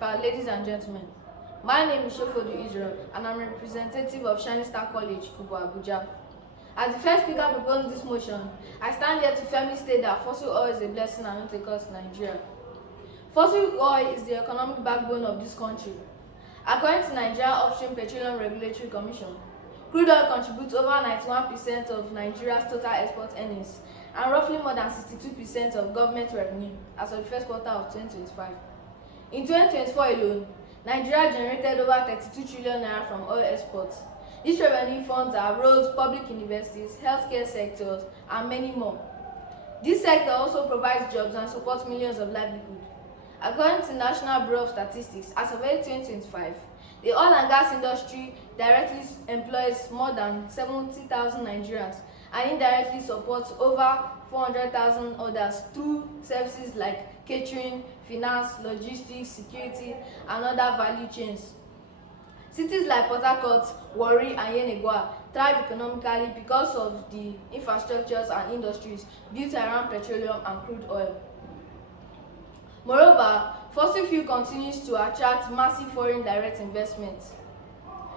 timekeeper, ladies and gentlemen. My name is Shofodu Israel and I'm a representative of Shining Star College, Abuja. As the first speaker proposing this motion, I stand here to firmly state that fossil oil is a blessing and not a curse in Nigeria. Fossil oil is the economic backbone of this country. According to Nigeria Upstream Petroleum Regulatory Commission, crude oil contributes over 91% of Nigeria's total export earnings and roughly more than 62% of government revenue as of the first quarter of 2025. In 2024 alone, Nigeria generated over 32 trillion naira from oil exports. These revenue funds are roads, public universities, healthcare sectors, and many more. This sector also provides jobs and supports millions of livelihoods. According to National Bureau of Statistics, as of early 2025, the oil and gas industry directly employs more than 70,000 Nigerians and indirectly supports over 400,000 others through services like catering, finance, logistics, security, and other value chains. Cities like Port Harcourt, Warri, and Yenagoa thrive economically because of the infrastructures and industries built around petroleum and crude oil. Moreover, fossil fuel continues to attract massive foreign direct investments.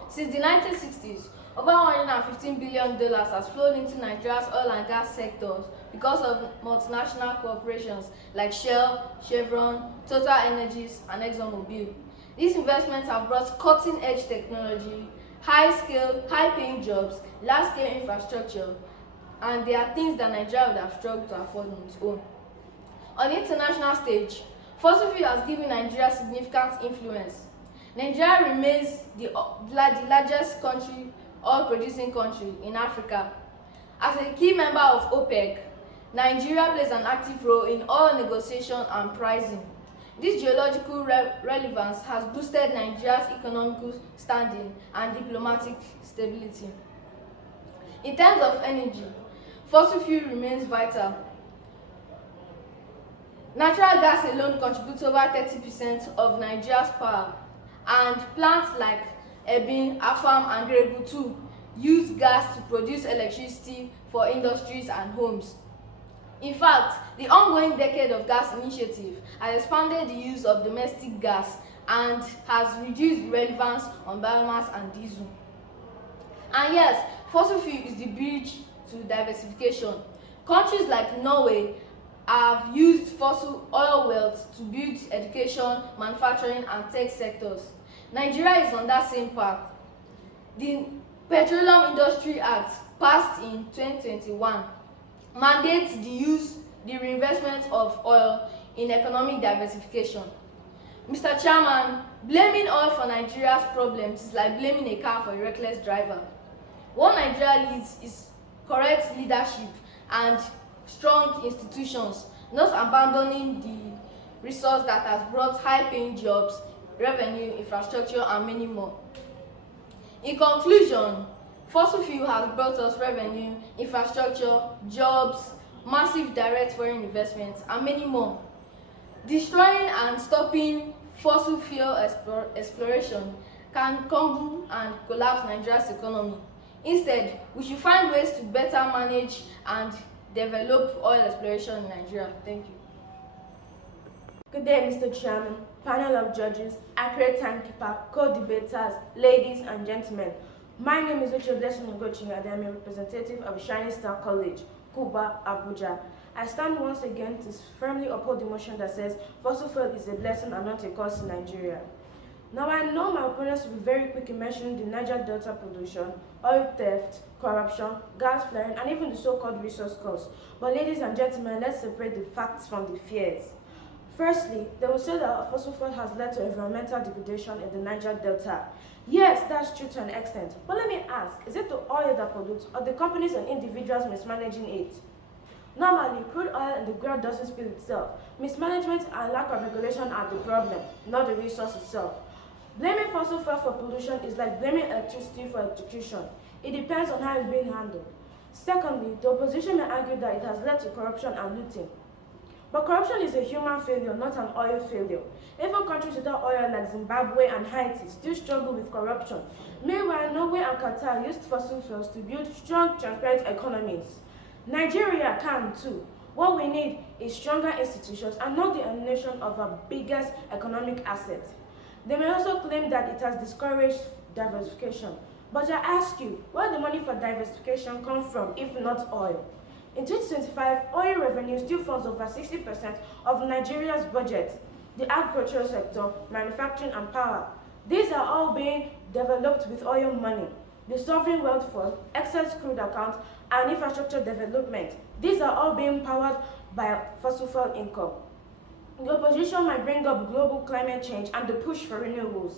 Since the 1960s, over $115 billion has flowed into Nigeria's oil and gas sectors because of multinational corporations like Shell, Chevron, Total Energies, and ExxonMobil. These investments have brought cutting-edge technology, high-paying jobs, large-scale infrastructure, and they are things that Nigeria would have struggled to afford on its own. On the international stage, fossil fuel has given Nigeria significant influence. Nigeria remains the largest oil-producing country in Africa. As a key member of OPEC, Nigeria plays an active role in oil negotiation and pricing. This geological relevance has boosted Nigeria's economic standing and diplomatic stability. In terms of energy, fossil fuel remains vital. Natural gas alone contributes over 30% of Nigeria's power, and plants like Ebin, Afam, and Gregu too use gas to produce electricity for industries and homes. In fact, the ongoing Decade of Gas initiative has expanded the use of domestic gas and has reduced reliance on biomass and diesel. And yes, fossil fuel is the bridge to diversification. Countries like Norway have used fossil oil wealth to build education, manufacturing, and tech sectors. Nigeria is on that same path. The Petroleum Industry Act, passed in 2021, mandates the reinvestment of oil in economic diversification. Mr. Chairman, blaming oil for Nigeria's problems is like blaming a car for a reckless driver. What Nigeria needs is correct leadership and strong institutions, not abandoning the resource that has brought high-paying jobs, revenue, infrastructure, and many more. In conclusion, fossil fuel has brought us revenue, infrastructure, jobs, massive direct foreign investments, and many more. Destroying and stopping fossil fuel exploration can crumble and collapse Nigeria's economy. Instead, we should find ways to better manage and develop oil exploration in Nigeria. Thank you. Good day, Mr. Chairman, panel of judges, accurate timekeeper, co-debaters, ladies and gentlemen. My name is Uche Blessing Ngochi and I am a representative of Shining Star College, Kuba, Abuja. I stand once again to firmly uphold the motion that says fossil fuel is a blessing and not a curse in Nigeria. Now, I know my opponents will be very quick in mentioning the Niger Delta pollution, oil theft, corruption, gas flaring, and even the so-called resource cost. But ladies and gentlemen, let's separate the facts from the fears. Firstly, they will say that fossil fuel has led to environmental degradation in the Niger Delta. Yes, that's true to an extent. But let me ask, is it the oil that pollutes or the companies and individuals mismanaging it? Normally, crude oil in the ground doesn't spill itself. Mismanagement and lack of regulation are the problem, not the resource itself. Blaming fossil fuel for pollution is like blaming electricity for electrocution. It depends on how it's being handled. Secondly, the opposition may argue that it has led to corruption and looting. But corruption is a human failure, not an oil failure. Even countries without oil like Zimbabwe and Haiti still struggle with corruption. Meanwhile, Norway and Qatar used fossil fuels to build strong, transparent economies. Nigeria can too. What we need is stronger institutions and not the elimination of our biggest economic asset. They may also claim that it has discouraged diversification. But I ask you, where the money for diversification come from if not oil? In 2025, oil revenue still forms over 60% of Nigeria's budget. The agricultural sector, manufacturing and power. These are all being developed with oil money. The sovereign wealth fund, excess crude account, and infrastructure development. These are all being powered by fossil fuel income. The opposition might bring up global climate change and the push for renewables.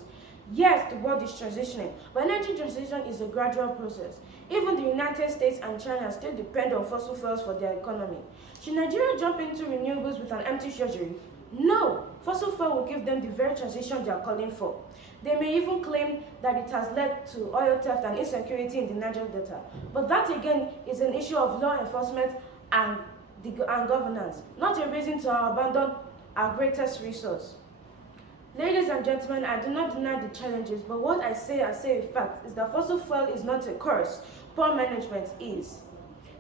Yes, the world is transitioning, but energy transition is a gradual process. Even the United States and China still depend on fossil fuels for their economy. Should Nigeria jump into renewables with an empty treasury? No! Fossil fuel will give them the very transition they are calling for. They may even claim that it has led to oil theft and insecurity in the Niger Delta. But that again is an issue of law enforcement and governance, not a reason to abandon our greatest resource. Ladies and gentlemen, I do not deny the challenges, but what I say in fact is that fossil fuel is not a curse, poor management is.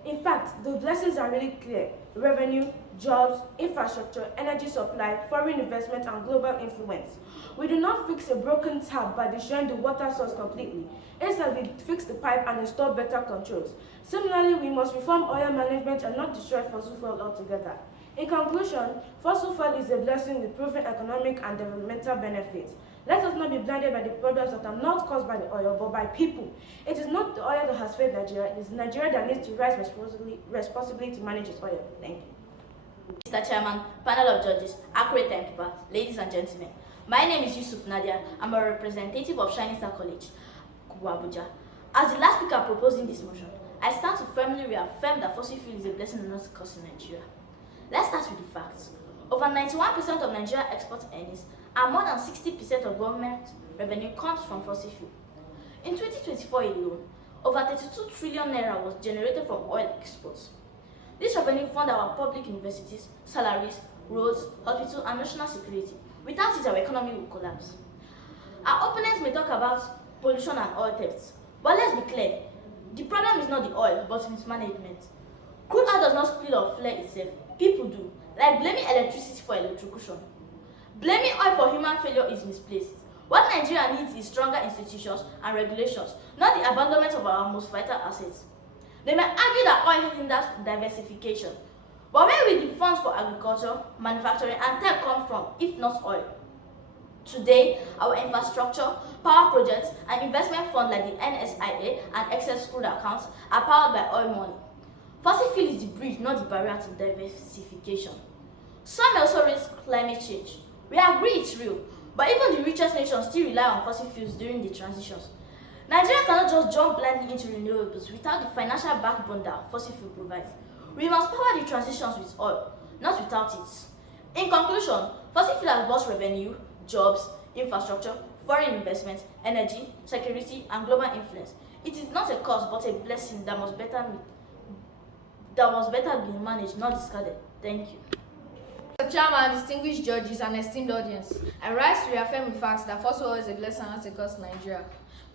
In fact, the blessings are really clear: revenue, jobs, infrastructure, energy supply, foreign investment, and global influence. We do not fix a broken tap by destroying the water source completely. Instead, we fix the pipe and install better controls. Similarly, we must reform oil management and not destroy fossil fuel altogether. In conclusion, fossil fuel is a blessing with proven economic and developmental benefits. Let us not be blinded by the problems that are not caused by the oil, but by people. It is not the oil that has failed Nigeria, it is Nigeria that needs to rise responsibly to manage its oil. Thank you. Mr. Chairman, panel of judges, accurate timekeeper, ladies and gentlemen. My name is Yusuf Nadia. I'm a representative of Shining Star College, Abuja. As the last speaker proposing this motion, I stand to firmly reaffirm that fossil fuel is a blessing and not a curse in Nigeria. Let's start with the facts. Over 91% of Nigeria export earnings and more than 60% of government revenue comes from fossil fuel. In 2024 alone, over 32 trillion naira was generated from oil exports. This revenue fund our public universities, salaries, roads, hospitals, and national security. Without it, our economy will collapse. Our opponents may talk about pollution and oil thefts, but let's be clear, the problem is not the oil, but mismanagement. Crude oil does not spill or flare itself. People do, like blaming electricity for electrocution. Blaming oil for human failure is misplaced. What Nigeria needs is stronger institutions and regulations, not the abandonment of our most vital assets. They may argue that oil hinders diversification, but where will the funds for agriculture, manufacturing, and tech come from if not oil? Today, our infrastructure, power projects, and investment funds like the NSIA and excess crude accounts are powered by oil money. Fossil fuel is the bridge, not the barrier to diversification. Some also raise climate change. We agree it's real, but even the richest nations still rely on fossil fuels during the transitions. Nigeria cannot just jump blindly into renewables without the financial backbone that fossil fuel provides. We must power the transitions with oil, not without it. In conclusion, fossil fuel has brought revenue, jobs, infrastructure, foreign investment, energy, security, and global influence. It is not a curse but a blessing that must better be managed, not discarded. Thank you. Mr. Chairman, distinguished judges, and esteemed audience, I rise to reaffirm the fact that fossil oil is a blessing and not a curse in Nigeria.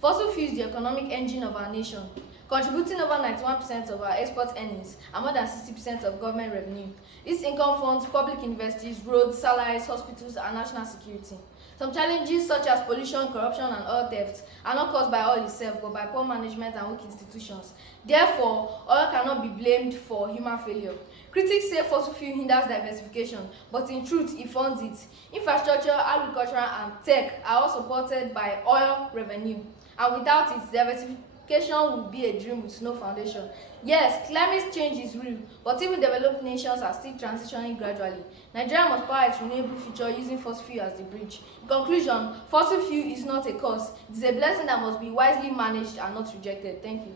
Fossil fuel is the economic engine of our nation, contributing over 91% of our export earnings and more than 60% of government revenue. This income funds public universities, roads, salaries, hospitals, and national security. Some challenges such as pollution, corruption, and oil theft are not caused by oil itself, but by poor management and weak institutions. Therefore, oil cannot be blamed for human failure. Critics say fossil fuel hinders diversification, but in truth, it funds it. Infrastructure, agriculture, and tech are all supported by oil revenue, and without it, diversification would be a dream with no foundation. Yes, climate change is real, but even developed nations are still transitioning gradually. Nigeria must power its renewable future using fossil fuel as the bridge. In conclusion, fossil fuel is not a curse. It is a blessing that must be wisely managed and not rejected. Thank you.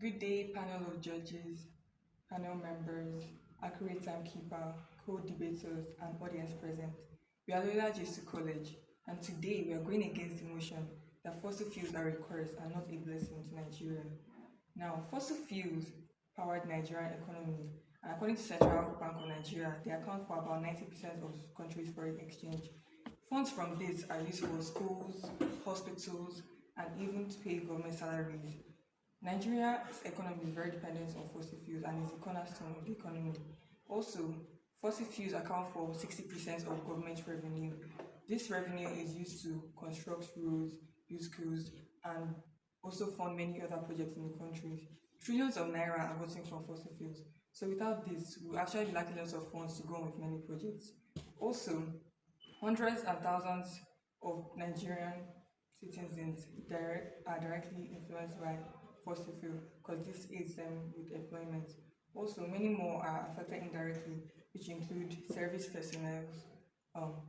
Good day, panel of judges, panel members, accurate timekeeper, co-debaters, and audience present. We are Loyola Jesuits College, and today we are going against the motion that fossil fuels are a curse and not a blessing to Nigeria. Now, fossil fuels powered Nigerian economy, and according to Central Bank of Nigeria, they account for about 90% of country's foreign exchange. Funds from this are used for schools, hospitals, and even to pay government salaries. Nigeria's economy is very dependent on fossil fuels and is the cornerstone of the economy. Also, fossil fuels account for 60% of government revenue. This revenue is used to construct roads, build schools, and also fund many other projects in the country. Trillions of naira are gotten from fossil fuels. So without this, we actually be lacking lots of funds to go on with many projects. Also, hundreds and thousands of Nigerian citizens are directly influenced by fossil fuel because this aids them with employment. Also, many more are affected indirectly, which include service personnel,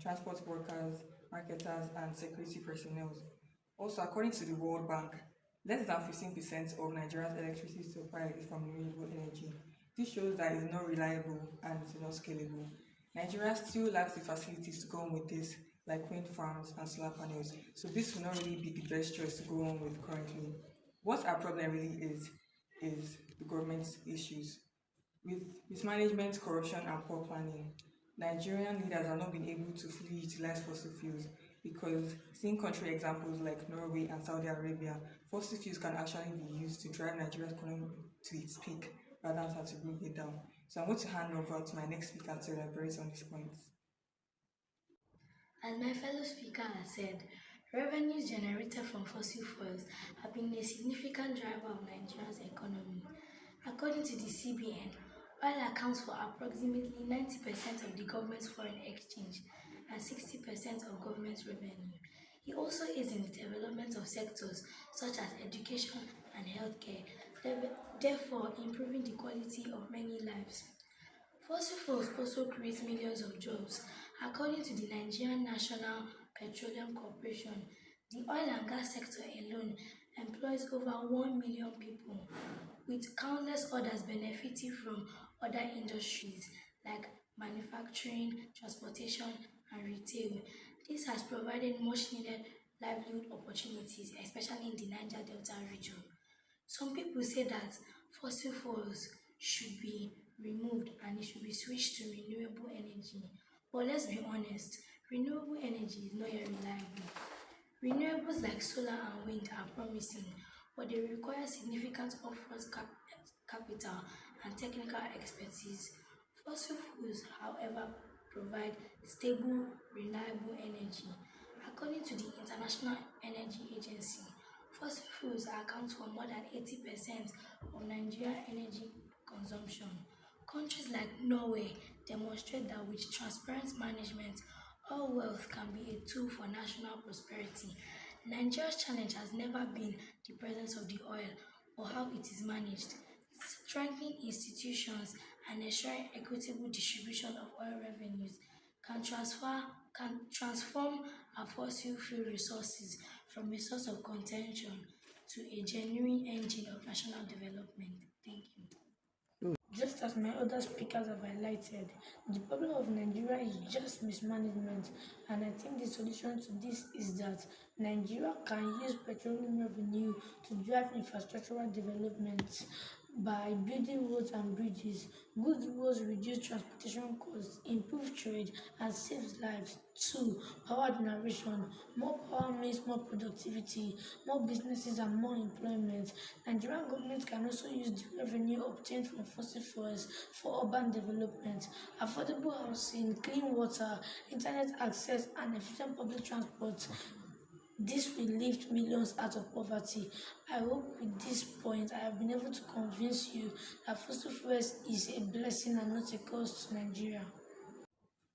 transport workers, marketers, and security personnel. Also, according to the World Bank, less than 15% of Nigeria's electricity supply is from renewable energy. This shows that it's not reliable and it's not scalable. Nigeria still lacks the facilities to go on with this, like wind farms and solar panels. So this will not really be the best choice to go on with currently. What our problem really is the government's issues. With mismanagement, corruption, and poor planning, Nigerian leaders have not been able to fully utilize fossil fuels because, seeing country examples like Norway and Saudi Arabia, fossil fuels can actually be used to drive Nigeria's economy to its peak rather than to bring it down. So I'm going to hand over to my next speaker to elaborate on these points. As my fellow speaker has said, revenues generated from fossil fuels have been a significant driver of Nigeria's economy. According to the CBN, oil accounts for approximately 90% of the government's foreign exchange and 60% of government revenue. It also aids in the development of sectors such as education and healthcare, therefore improving the quality of many lives. Fossil fuels also create millions of jobs. According to the Nigerian National Petroleum Corporation, the oil and gas sector alone employs over 1 million people, with countless others benefiting from other industries like manufacturing, transportation, and retail. This has provided much needed livelihood opportunities, especially in the Niger Delta region. Some people say that fossil fuels should be removed and it should be switched to renewable energy. But let's be honest, renewable energy is not yet reliable. Renewables like solar and wind are promising, but they require significant upfront capital and technical expertise. Fossil fuels, however, provide stable, reliable energy. According to the International Energy Agency, fossil fuels account for more than 80% of Nigerian energy consumption. Countries like Norway demonstrate that with transparent management, all wealth can be a tool for national prosperity. Nigeria's challenge has never been the presence of the oil or how it is managed. Strengthening institutions and ensuring equitable distribution of oil revenues can transform our fossil fuel resources from a source of contention to a genuine engine of national development. Thank you. Just as my other speakers have highlighted, the problem of Nigeria is just mismanagement, and I think the solution to this is that Nigeria can use petroleum revenue to drive infrastructural development by building roads and bridges. Good roads reduce transportation costs, improve trade, and saves lives. 2. Power generation. More power means more productivity, more businesses, and more employment. Nigerian government can also use the revenue obtained from fossil fuels for urban development, affordable housing, clean water, internet access, and efficient public transport. This will lift millions out of poverty. I hope with this point I have been able to convince you that fossil fuels is a blessing and not a curse to Nigeria.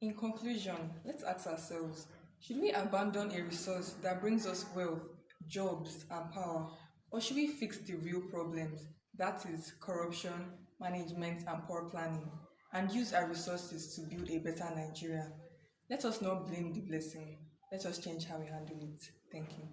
In conclusion, let's ask ourselves, should we abandon a resource that brings us wealth, jobs, and power? Or should we fix the real problems, that is, corruption, management, and poor planning, and use our resources to build a better Nigeria? Let us not blame the blessing. Let us change how we handle it. Thank you.